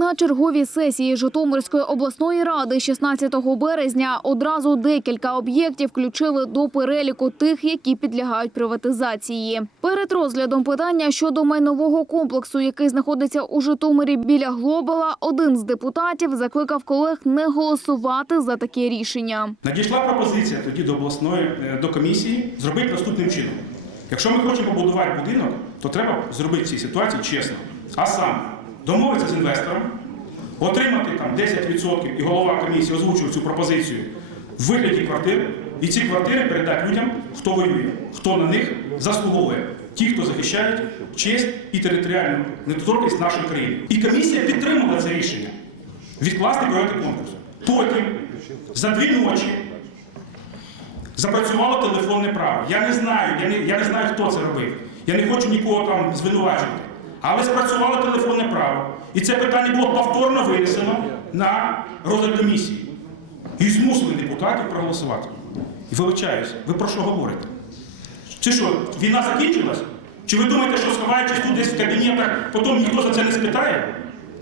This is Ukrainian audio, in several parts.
На черговій сесії Житомирської обласної ради 16 березня одразу декілька об'єктів включили до переліку тих, які підлягають приватизації. Перед розглядом питання щодо майнового комплексу, який знаходиться у Житомирі біля Глобала, один з депутатів закликав колег не голосувати за таке рішення. Надійшла пропозиція тоді до обласної е, до комісії зробити наступним чином. Якщо ми хочемо побудувати будинок, то треба зробити в цій ситуації чесно. А саме домовитися з інвестором, отримати там 10% і голова комісії озвучив цю пропозицію в вигляді квартир, і ці квартири передати людям, хто воює, хто на них заслуговує. Ті, хто захищають честь і територіальну недоторкність нашої країни. І комісія підтримала це рішення відкласти провести конкурс. Потім за дві ночі запрацювало телефонне право. Я не знаю, я не, я не знаю, хто це робив. Я не хочу нікого там звинувачувати. Але спрацювало телефонне право. І це питання було повторно винесено на розгляд комісії. І змусили депутатів проголосувати. І вибачаюсь, ви про що говорите? Чи що, війна закінчилась? Чи ви думаєте, що сховаючись тут десь в кабінетах, потім ніхто за це не спитає?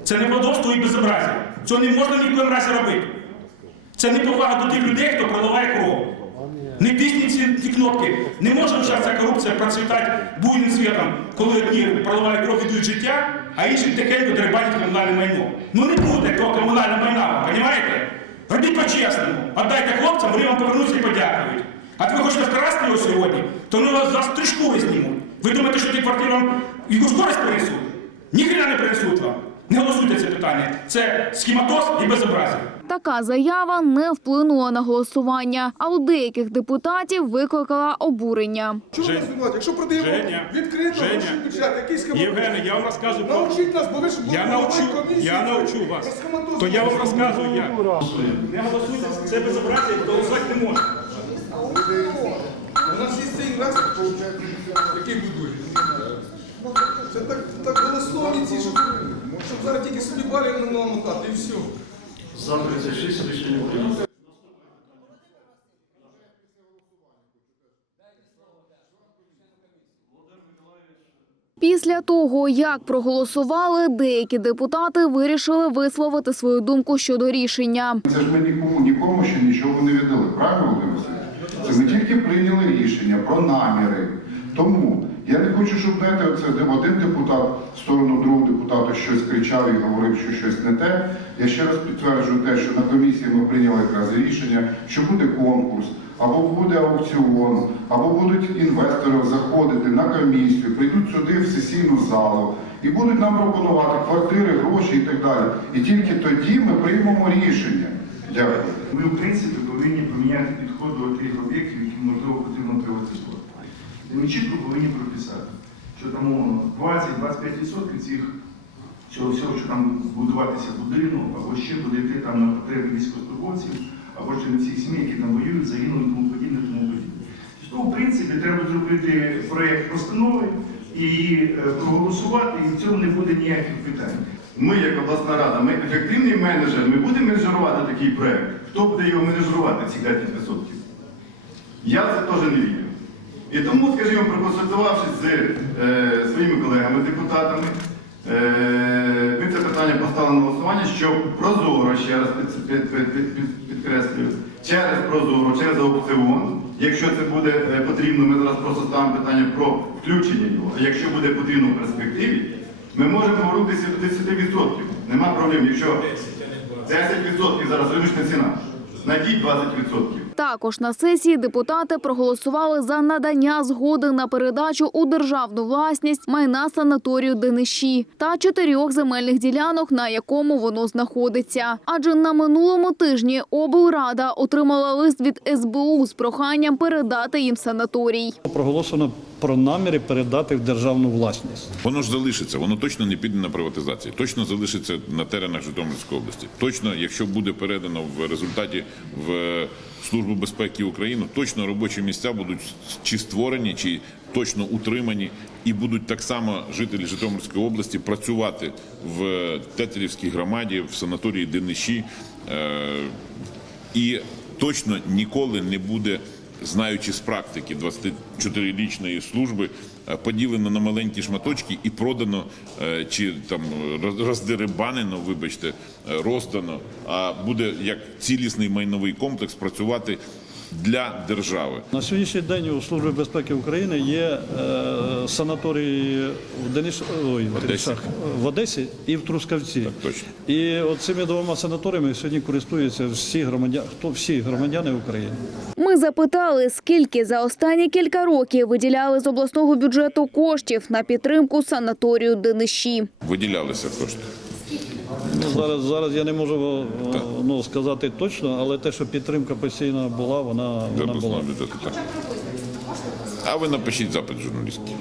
Це неподобство і безобразія. Цього не можна ні в коєму разі робити. Це неповага до тих людей, хто проливає кров. Не тисніть ці, кнопки. Не може зараз ця корупція процвітати буйним світом, коли одні проливають кров віддають життя, а інші тихенько дерибанять комунальне майно. Ну не буде того комунального майна, розумієте? Робіть по-чесному. Отдайте хлопцям, вони вам повернуться і подякують. А ви хочете вкрасти його сьогодні, то вони вас за стрижку знімуть. Ви думаєте, що ті квартири вам яку користь принесуть? Ніхрена не принесуть вам. Не голосуйте це питання. Це схематоз і безобразие. Така заява не вплинула на голосування, а у деяких депутатів викликала обурення. Чого Жень- нас? Якщо продаємо Женя, відкрито Женя, гроші бюджет, якийсь. Євгене, я вам розказую про Научіть нас, бо ви ж Я комісії. я навчу вас. То я вам розказую як. Не голосуйте, це безобразие, то голосувати не можна. У нас є цей інвестор, який будує. Це так, так голословні ці, щоб, щоб зараз тільки собі балів не намотати і все. За 36 рішення прийнято. Після того, як проголосували, деякі депутати вирішили висловити свою думку щодо рішення. Це ж ми нікому нікому ще нічого не віддали. Правильно, Володимир Це ми тільки прийняли рішення про наміри. Тому хочу, щоб знаєте, оце один депутат в сторону другого депутата щось кричав і говорив, що щось не те. Я ще раз підтверджую те, що на комісії ми прийняли якраз рішення, що буде конкурс, або буде аукціон, або будуть інвестори заходити на комісію, прийдуть сюди в сесійну залу і будуть нам пропонувати квартири, гроші і так далі. І тільки тоді ми приймемо рішення. Дякую. Ми, в принципі, повинні поміняти підход до тих об'єктів, які можливо потрібно приватизувати. І Ми чітко повинні прописати, що умовно 20-25% цих цього всього, що там будуватися будинок, або ще буде йти там на потреби військовослужбовців, або ще на всіх сімей, які там воюють, загинули, тому подібне, тому подібне. То, в принципі, треба зробити проєкт постанови і е, проголосувати, і в цьому не буде ніяких питань. Ми, як обласна рада, ми ефективний менеджер, ми будемо менеджерувати такий проект. Хто буде його менеджерувати, ці 10%? Я це теж не вірю. І тому, скажімо, проконсультувавшись з е, своїми колегами-депутатами, е, ми це питання поставили на голосування, що прозоро, ще раз під, під, під, під, під, підкреслюю, через прозоро, через аукціон, якщо це буде е, потрібно, ми зараз просто ставимо питання про включення його. А якщо буде потрібно в перспективі, ми можемо повернутися до 10%. Нема проблем. Якщо 10% зараз риночна ціна, знайдіть 20%. Також на сесії депутати проголосували за надання згоди на передачу у державну власність майна санаторію Дениші та чотирьох земельних ділянок, на якому воно знаходиться. Адже на минулому тижні облрада отримала лист від СБУ з проханням передати їм санаторій. Проголошено про наміри передати в державну власність. Воно ж залишиться, воно точно не піде на приватизацію, точно залишиться на теренах Житомирської області. Точно, якщо буде передано в результаті в Службу безпеки України, точно робочі місця будуть чи створені, чи точно утримані, і будуть так само жителі Житомирської області працювати в Тетерівській громаді, в санаторії Дениші. Е, і точно ніколи не буде, знаючи з практики 24-річної служби, е, поділено на маленькі шматочки і продано е, чи там роз- роздерибанено, вибачте, е, роздано, а буде як цілісний майновий комплекс працювати для держави. На сьогоднішній день у Службі безпеки України є е, санаторії в, Деніш... Ой, в, Одесі. В Одесі і в Трускавці. точно. І от цими двома санаторіями сьогодні користуються всі громадяни, хто всі громадяни України. Ми запитали, скільки за останні кілька років виділяли з обласного бюджету коштів на підтримку санаторію Дениші. Виділялися кошти. Ну, зараз, зараз я не можу ну, сказати точно, але те, що підтримка постійно була, вона, вона була. А ви напишіть запит журналістський.